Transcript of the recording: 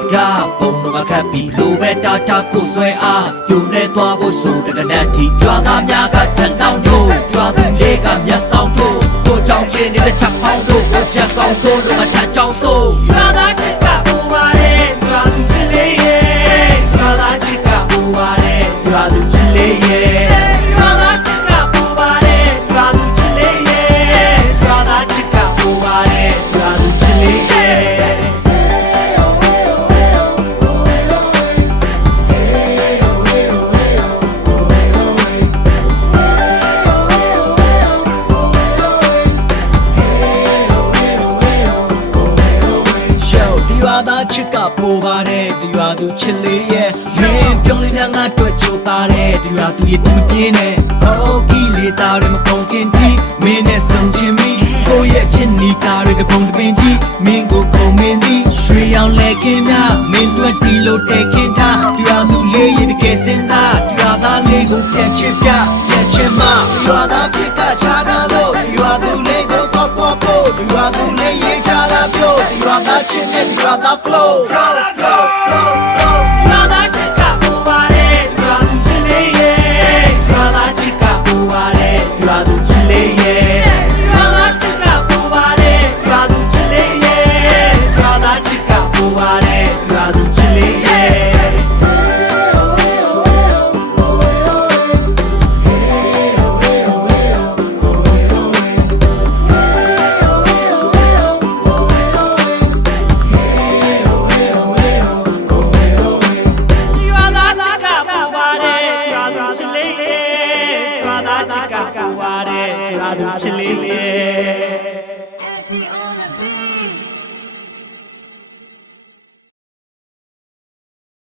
စကားပုံတော့ကခတ်ပြီးလိုပဲတာတာကိုဆွဲအားပြိုနေသွားဖို့ဆိုတကနတ်တီကြွားသားများကထန်တောင်းတို့ကြွားသူလေးကမျက်စောင်းတို့ကိုကြောင်ချင်းနေတဲ့ချက်ဖောင်းတို့ကိုချက်ကောင်းတို့လို့မထကြောင်ဆိုကြွားသားချစ်ကပူပါရဲ့ကြွားသူချစ်လေးရဲ့ကြွားသားချစ်ကပူပါရဲ့ကြွားသူချစ်လေးရဲ့ကြွားသားချစ်ကပူပါရဲ့ကြွားသူချစ်လေးရဲ့ကြွားသားချစ်ကပူပါရဲ့ကြွားသူချစ်လေးရဲ့ချစ်ကပိုပါတယ်ဒီရွာသူချစ်လေးရဲ့မင်းပြုံးလေးများငါတွေ့ချိုသားတဲ့ဒီရွာသူရဲ့တမပြင်းနဲ့ဟောကီလေးသားတွေမကုန်ခင်တီမင်းနဲ့ဆုံချင်မိကိုရဲ့ချစ်နီကားတွေတပုံတပင်ကြီးမင်းကိုကုန်မင်းသည်ရွှေရောင်လက်ခင်းများမင်းတွေ့တီလို့တဲ့ခင်ထားဒီရွာသူလေးရဲ့တကယ်စင်စားဒီရွာသားလေးကိုပြန်ချစ်ပြန်ချစ်မရွာသားဖြစ်ကချားတာလို့ဒီရွာသူလေးကိုတော့ပေါ်ဖို့ဒီရွာသူလေးရဲ့ချားတာပြောဒီရွာသားချစ်နဲ့ဒီရွာသား flow chili